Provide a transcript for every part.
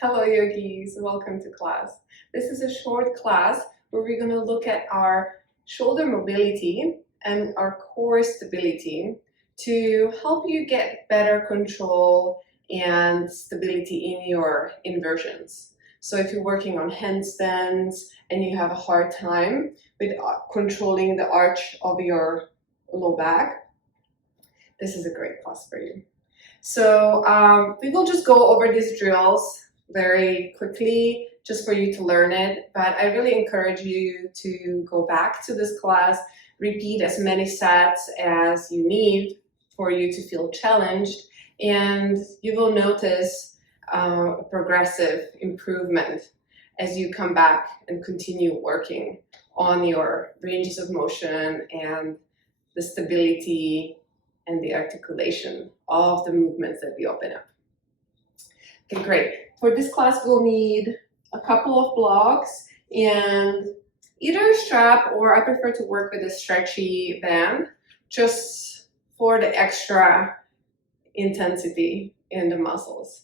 Hello yogis, welcome to class. This is a short class where we're going to look at our shoulder mobility and our core stability to help you get better control and stability in your inversions. So if you're working on handstands and you have a hard time with controlling the arch of your low back, this is a great class for you. So we will just go over these drills very quickly just for you to learn it, but I really encourage you to go back to this class, repeat as many sets as you need for you to feel challenged, and you will notice a progressive improvement as you come back and continue working on your ranges of motion and the stability and the articulation of the movements that we open up. Okay, great. For this class, we'll need a couple of blocks and either a strap, or I prefer to work with a stretchy band just for the extra intensity in the muscles.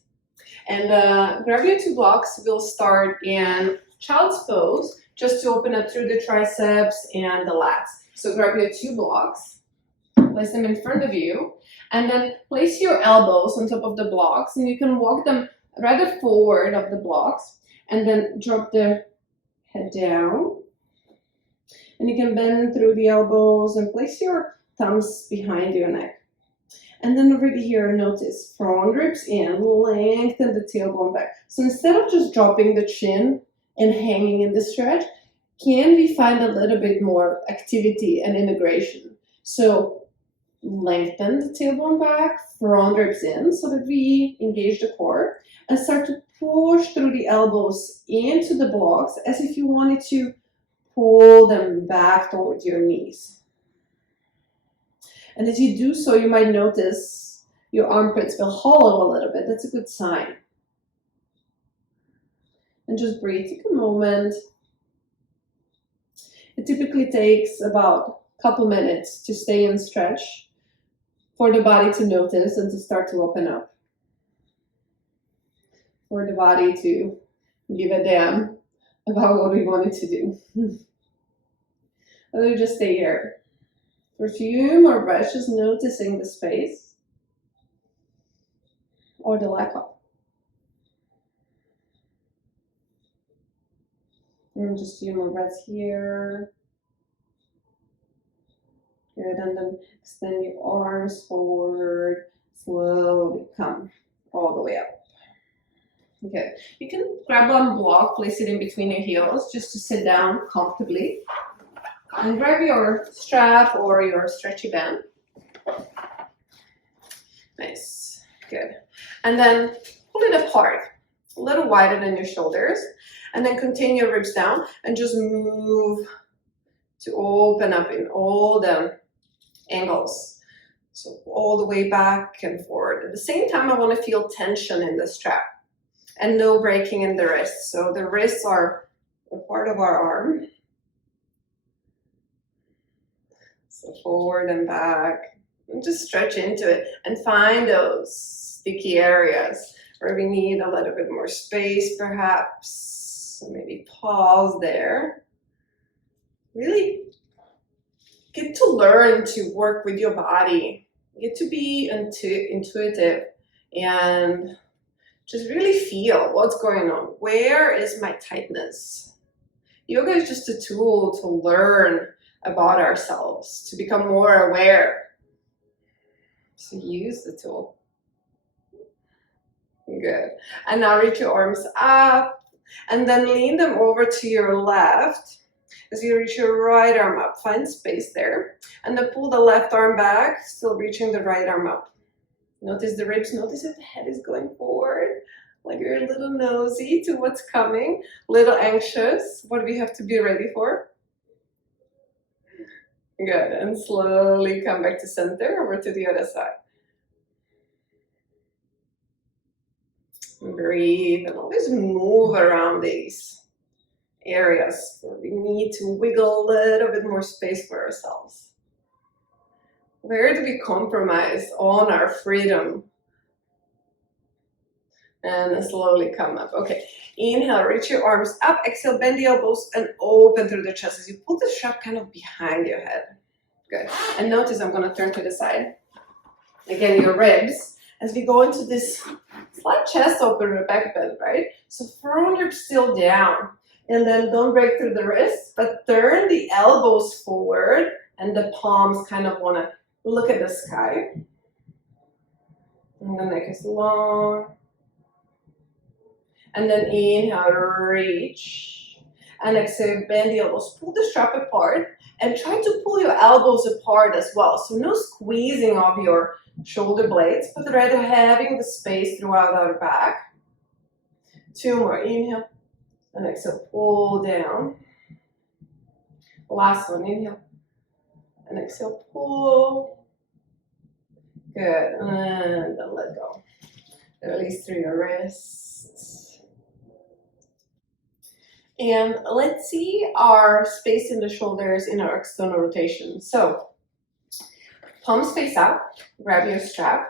And grab your two blocks. We'll start in child's pose just to open up through the triceps and the lats. So grab your two blocks, place them in front of you, and then place your elbows on top of the blocks, and you can walk them rather forward of the blocks, and then drop the head down. And you can bend through the elbows and place your thumbs behind your neck. And then over here, notice front ribs in, lengthen the tailbone back. So instead of just dropping the chin and hanging in the stretch, can we find a little bit more activity and integration? So lengthen the tailbone back, front ribs in so that we engage the core, and start to push through the elbows into the blocks as if you wanted to pull them back towards your knees. And as you do so, you might notice your armpits will hollow a little bit. That's a good sign. And just breathe. Take a moment. It typically takes about a couple minutes to stay in stretch for the body to notice and to start to open up. For the body to give a damn about what we wanted to do. Let me just stay here for a few more breaths, just noticing the space or the lack of. And just a few more breaths here. Good, and then extend your arms forward, slowly come all the way up. Okay, you can grab one block, place it in between your heels just to sit down comfortably. And grab your strap or your stretchy band. Nice, good. And then pull it apart, a little wider than your shoulders. And then continue your ribs down and just move to open up in all the angles. So all the way back and forward. At the same time, I want to feel tension in the strap and no breaking in the wrists. So the wrists are a part of our arm. So forward and back, and just stretch into it and find those sticky areas where we need a little bit more space perhaps. So maybe pause there. Really get to learn to work with your body. Get to be intuitive and just really feel what's going on. Where is my tightness? Yoga is just a tool to learn about ourselves, to become more aware. So use the tool. Good. And now reach your arms up and then lean them over to your left. As you reach your right arm up, find space there. And then pull the left arm back, still reaching the right arm up. Notice the ribs, notice if the head is going forward, like you're a little nosy to what's coming, a little anxious. What do we have to be ready for? Good, and slowly come back to center, over to the other side. Breathe and always move around these areas where we need to wiggle a little bit more space for ourselves. Where do we compromise on our freedom? And then slowly come up. Okay, inhale, reach your arms up. Exhale, bend the elbows and open through the chest as you pull the strap kind of behind your head. Good. And notice I'm going to turn to the side. Again, your ribs. As we go into this slight chest open or back bend, right? So front rib still down. And then don't break through the wrists, but turn the elbows forward and the palms kind of want to look at the sky. And the neck is long. And then inhale, reach. And exhale, bend the elbows. Pull the strap apart and try to pull your elbows apart as well. So no squeezing of your shoulder blades, but rather having the space throughout our back. 2 more. Inhale. And exhale, pull down. Last one. Inhale. And exhale, pull. Good. And then let go. Release through your wrists. And let's see our space in the shoulders in our external rotation. So, palms face out, grab your strap,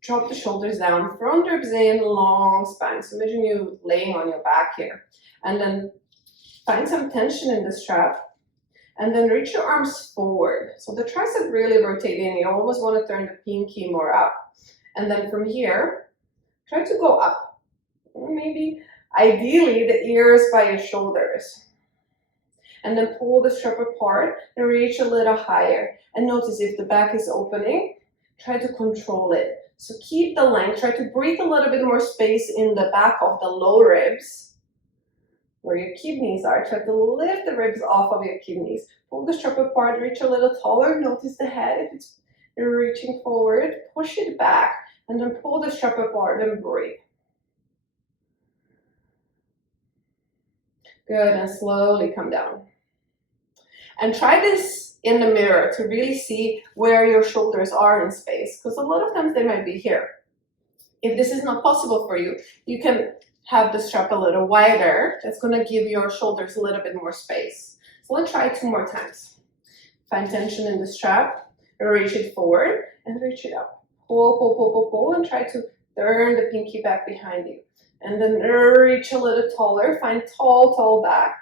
drop the shoulders down, front ribs in, long spine. So imagine you laying on your back here. And then find some tension in the strap. And then reach your arms forward. So the tricep really rotating. You almost want to turn the pinky more up. And then from here, try to go up. Maybe ideally the ears by your shoulders. And then pull the strap apart and reach a little higher. And notice if the back is opening, try to control it. So keep the length, try to breathe a little bit more space in the back of the low ribs, where your kidneys are. Try to lift the ribs off of your kidneys. Pull the strap apart, reach a little taller. Notice the head, if it's reaching forward, push it back. And then pull the strap apart and breathe. Good, and slowly come down. And try this in the mirror to really see where your shoulders are in space, because a lot of times they might be here. If this is not possible for you, you can have the strap a little wider. That's going to give your shoulders a little bit more space. So let's try 2 more times. Find tension in the strap, reach it forward and reach it up. Pull, pull, pull, pull, pull, and try to turn the pinky back behind you. And then reach a little taller, find tall, tall back.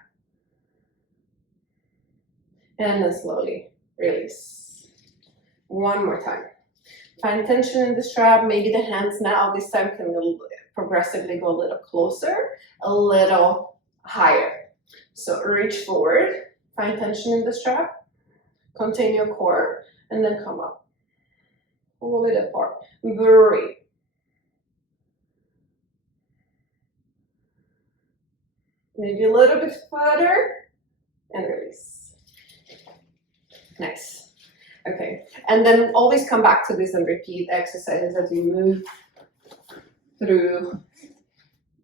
And then slowly release. 1 more time. Find tension in the strap. Maybe the hands now this time can progressively go a little closer, a little higher. So reach forward, find tension in the strap, contain your core, and then come up. Pull it apart. Breathe. Maybe a little bit further, and release. Nice. Okay, and then always come back to this and repeat exercises as you move through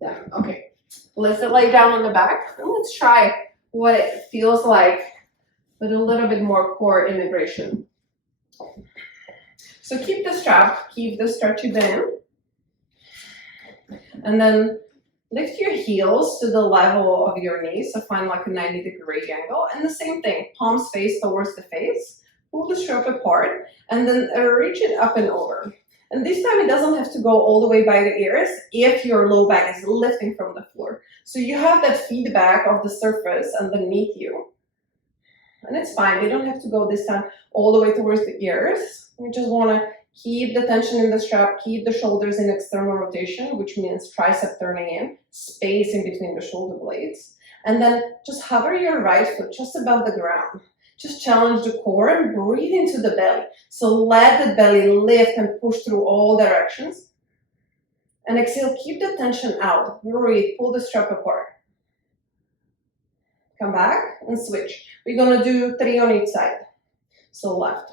them. Okay, let's lay down on the back and let's try what it feels like with a little bit more core integration. So keep the strap, keep the stretchy band, and then lift your heels to the level of your knees, so find like a 90-degree angle, and the same thing, palms face towards the face, pull the strap apart, and then reach it up and over. And this time it doesn't have to go all the way by the ears if your low back is lifting from the floor. So you have that feedback of the surface underneath you. And it's fine, you don't have to go this time all the way towards the ears. You just want to keep the tension in the strap, keep the shoulders in external rotation, which means tricep turning in, space in between the shoulder blades. And then just hover your right foot just above the ground. Just challenge the core and breathe into the belly. So let the belly lift and push through all directions. And exhale, keep the tension out. Breathe, pull the strap apart. Come back and switch. We're gonna do 3 on each side. So left.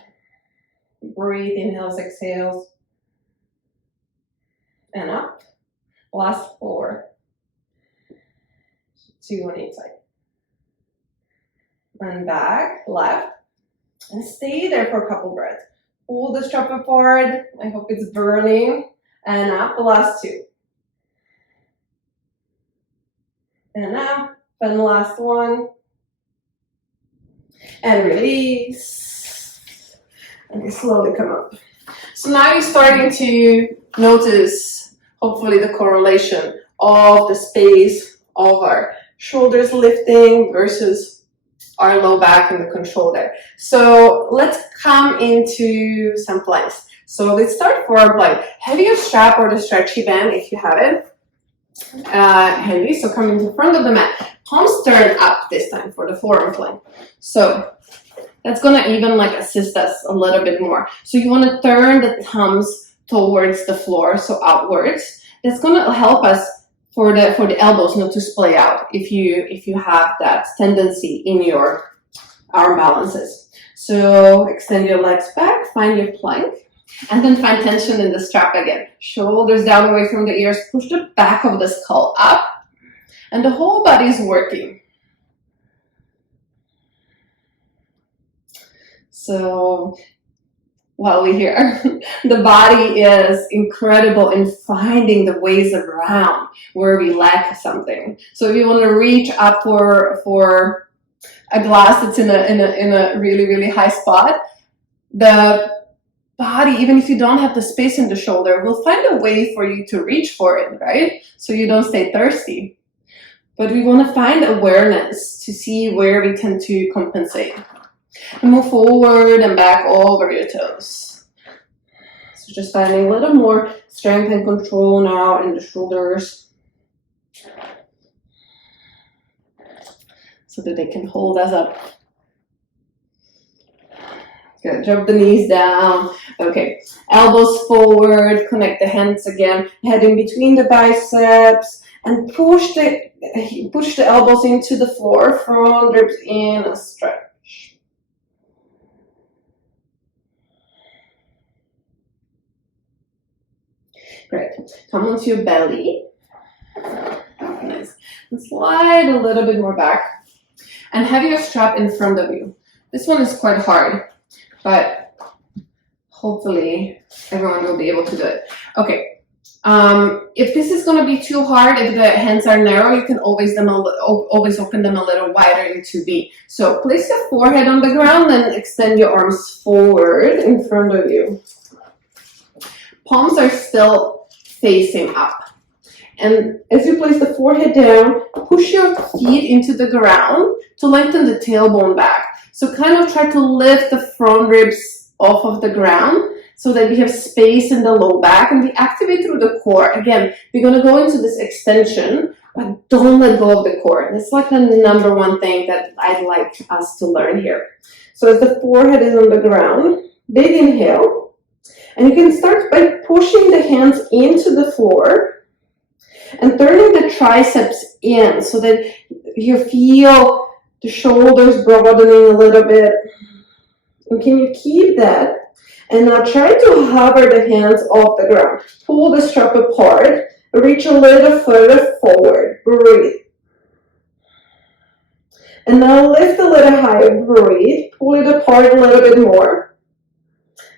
Breathe, inhales, exhales. And up. Last 4. 2 on each side. And back, left. And stay there for a couple breaths. Pull the strap apart. I hope it's burning. And up, the last 2. And up, and the last 1. And release. And you slowly come up. So now you're starting to notice hopefully the correlation of the space of our shoulders lifting versus our low back and the control there. So let's come into some planks. So let's start for our plank. Have your strap or the stretchy band if you have it handy. So come into front of the mat. Palms turn up this time for the forearm plank. So that's gonna even like assist us a little bit more. So you want to turn the thumbs towards the floor, so outwards. That's gonna help us for the elbows not to splay out if you have that tendency in your arm balances. So extend your legs back, find your plank, and then find tension in the strap again. Shoulders down away from the ears, push the back of the skull up, and the whole body is working. So while we're here, the body is incredible in finding the ways around where we lack something. So if you want to reach up for a glass that's in a really, really high spot, the body, even if you don't have the space in the shoulder, will find a way for you to reach for it, right? So you don't stay thirsty. But we want to find awareness to see where we tend to compensate. And move forward and back over your toes. So just finding a little more strength and control now in the shoulders, so that they can hold us up. Good, drop the knees down. Okay, elbows forward, connect the hands again, head in between the biceps, and push the elbows into the floor, front ribs in a stretch. Great. Come onto your belly. Nice. And slide a little bit more back. And have your strap in front of you. This one is quite hard, but hopefully everyone will be able to do it. Okay. If this is going to be too hard, if the hands are narrow, you can always open them a little wider into V. So place your forehead on the ground and extend your arms forward in front of you. Palms are still facing up. And as you place the forehead down, push your feet into the ground to lengthen the tailbone back. So kind of try to lift the front ribs off of the ground so that we have space in the low back and we activate through the core. Again, we're going to go into this extension, but don't let go of the core. That's like the number one thing that I'd like us to learn here. So as the forehead is on the ground, big inhale. And you can start by pushing the hands into the floor and turning the triceps in so that you feel the shoulders broadening a little bit. And can you keep that? And now try to hover the hands off the ground. Pull the strap apart. Reach a little further forward. Breathe. And now lift a little higher. Breathe. Pull it apart a little bit more.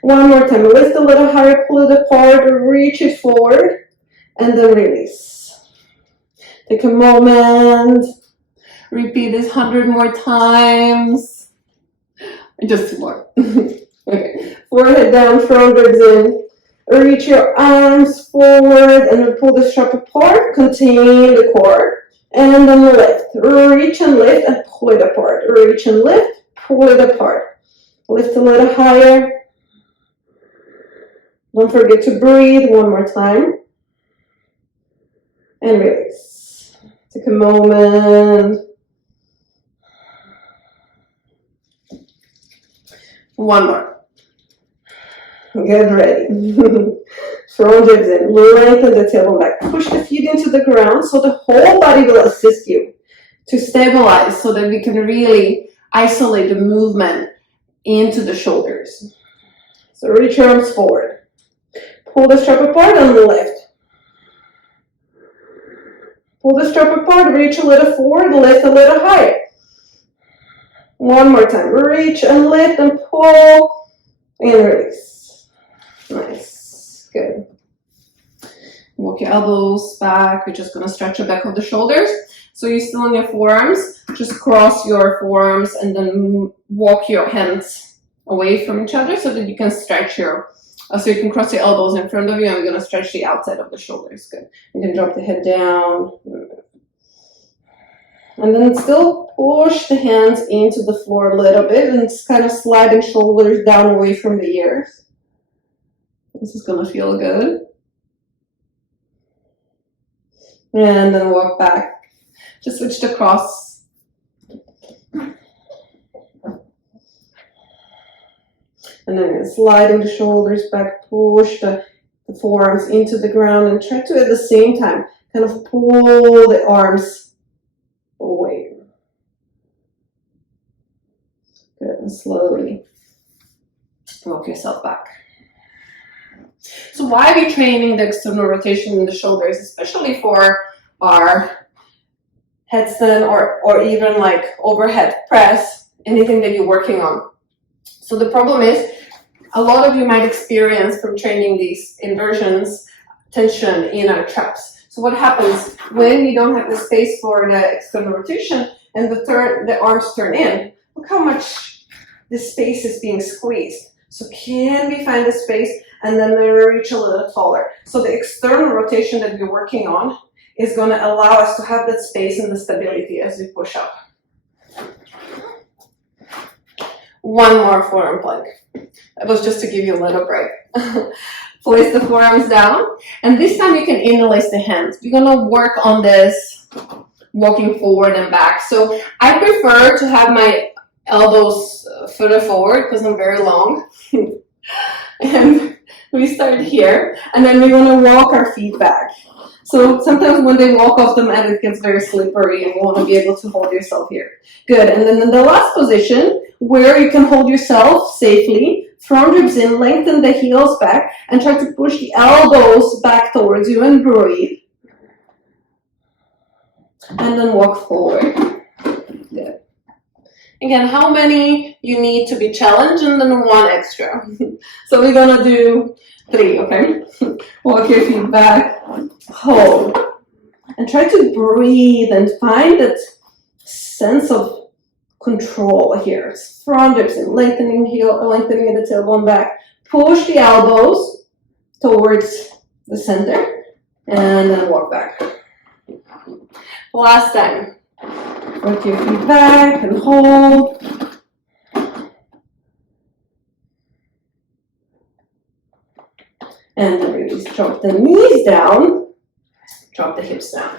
One more time, lift a little higher, pull it apart, reach it forward, and then release. Take a moment, repeat this 100 more times. Just 2 more. Okay, forehead down, front ribs in. Reach your arms forward and pull the strap apart, contain the core, and then lift. Reach and lift and pull it apart. Reach and lift, pull it apart. Lift a little higher. Don't forget to breathe one more time. And release. Take a moment. One more. Get ready. Front ribs in. Lengthen the tailbone back. Push the feet into the ground so the whole body will assist you to stabilize so that we can really isolate the movement into the shoulders. So reach your arms forward. Pull the strap apart and lift. Pull the strap apart, reach a little forward, lift a little higher. One more time. Reach and lift and pull and release. Nice. Good. Walk your elbows back. We're just going to stretch the back of the shoulders. So you're still on your forearms. Just cross your forearms and then walk your hands away from each other so that you can stretch your So you can cross your elbows in front of you, and we're going to stretch the outside of the shoulders. Good. You can drop the head down. And then still push the hands into the floor a little bit, and just kind of sliding shoulders down away from the ears. This is going to feel good. And then walk back. Just switch to cross. And then sliding the shoulders back, push the forearms into the ground, and try to, at the same time, kind of pull the arms away. Good, and slowly walk yourself back. So why are we training the external rotation in the shoulders, especially for our headstand or even like overhead press, anything that you're working on? So the problem is, a lot of you might experience from training these inversions tension in our traps. So what happens when you don't have the space for the external rotation and the arms turn in? Look how much the space is being squeezed. So can we find the space and then reach a little taller? So the external rotation that we're working on is going to allow us to have that space and the stability as we push up. One more forearm plank. That was just to give you a little break. Place the forearms down, and this time you can interlace the hands. We're going to work on this walking forward and back. So I prefer to have my elbows further forward because I'm very long. And we start here, and then we're going to walk our feet back. So sometimes when they walk off the mat, it gets very slippery, and you want to be able to hold yourself here. Good. And then in the last position, where you can hold yourself safely, front ribs in, lengthen the heels back, and try to push the elbows back towards you and breathe. And then walk forward. Good. Again, how many you need to be challenged, and then one extra. So we're gonna do 3, okay? Walk your feet back, hold, and try to breathe and find that sense of control here. Front ribs in, lengthening the tailbone back. Push the elbows towards the center, and then walk back. Last time. Walk your feet back and hold. And then release. Drop the knees down. Drop the hips down.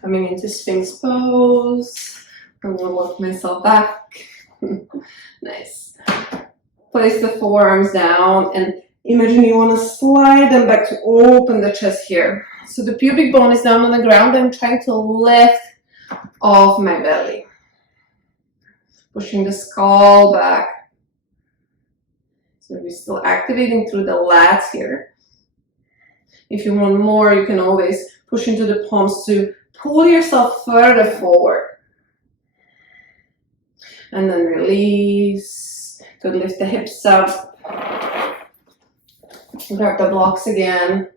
Coming into Sphinx pose. I'm going to walk myself back. Nice. Place the forearms down and imagine you want to slide them back to open the chest here. So the pubic bone is down on the ground. I'm trying to lift off my belly. Pushing the skull back. So we're still activating through the lats here. If you want more, you can always push into the palms to pull yourself further forward. And then release. Good, lift the hips up. Grab the blocks again.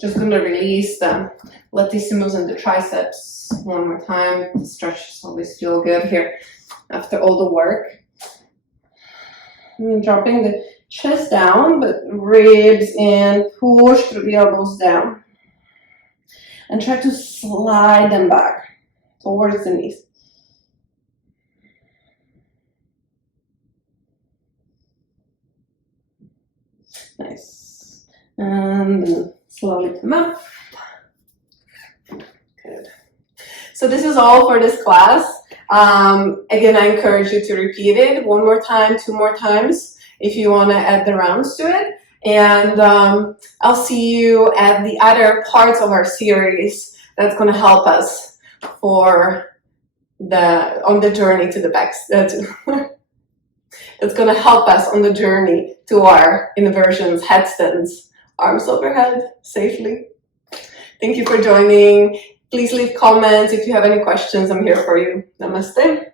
Just gonna release the latissimus and the triceps one more time. The stretches always feel good here after all the work. And dropping the chest down, but ribs in, push through the elbows down. And try to slide them back towards the knees. Nice. And slowly come up. Good. So this is all for this class. Again, I encourage you to repeat it 1 more time, 2 more times if you want to add the rounds to it. And I'll see you at the other parts of our series that's going to help us on the journey to the back. It's going to help us on the journey to our inversions, headstands, arms overhead safely. Thank you for joining. Please leave comments if you have any questions. I'm here for you. Namaste.